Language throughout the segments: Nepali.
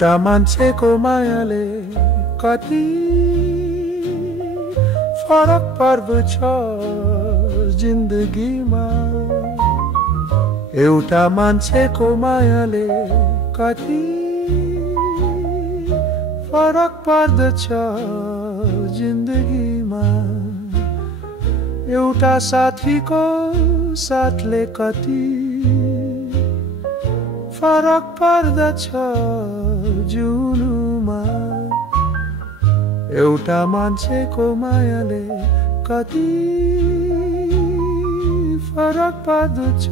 एउटा मान्छेको मायाले कति फरक पर्दछ जिन्दगीमा। एउटा मान्छेको मायाले कति फरक पर्दछ जिन्दगीमा। एउटा साथीको साथले कति फरक पर्दछ जुनुमा। एउटा मान्छेको मायाले कति फरक पर्दछ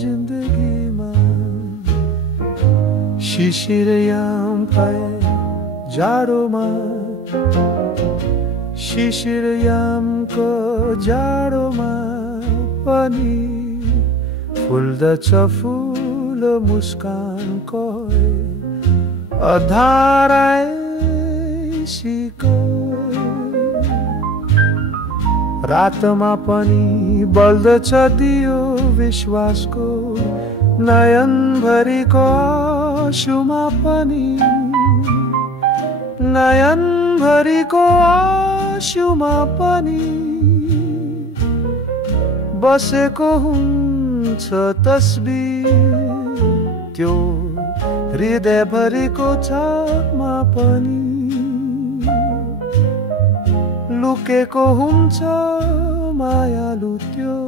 जिन्दगीमा। शिशिरयाम पाए जाडोमा, शिशिरयामको जाडोमा पनि फुल्दछ फुल मुस्कानको अधाराइसीको। रातमा पनि बल्दछ दियो विश्वासको, नयनभरिको आँसुमा पनि, नयनभरिको आँसुमा पनि बसेको हुन्छ तस्बिर त्यो हृदयभरिको छापमा पनि। लुकेको हुन्छ मायालु त्यो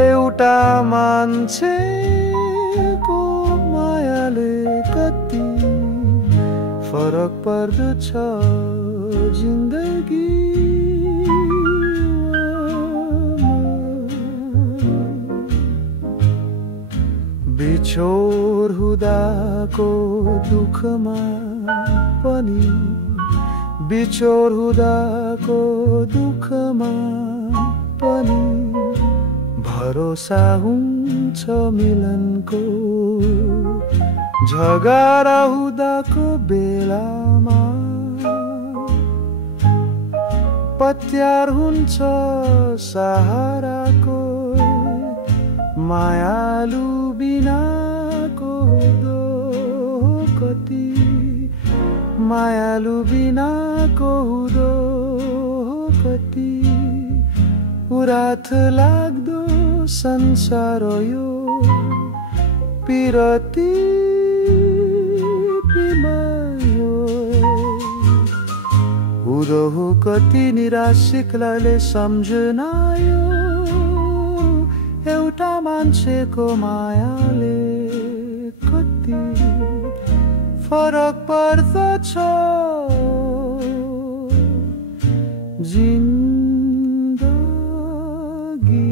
एउटा मान्छेको मायाले कति फरक पर्दछ जिन्दगी। बिछोड हुँदाको दुःखमा पनि, बिछोड हुँदाको दुःखमा पनि भरोसा हुन्छ मिलनको। झगडा हुँदाको बेलामा पत्यार हुन्छ सहाराको। मायालु बिनाको हुँदो कति, मायालु बिनाको हुँदो कति उराथ लाग्दो संसार यो पिरती पिमायो। हुँदो कति निराशिकलाले सम्झनायो एउटा मान्छेको मायाले कति फरक पर्दछ जिन्दगी।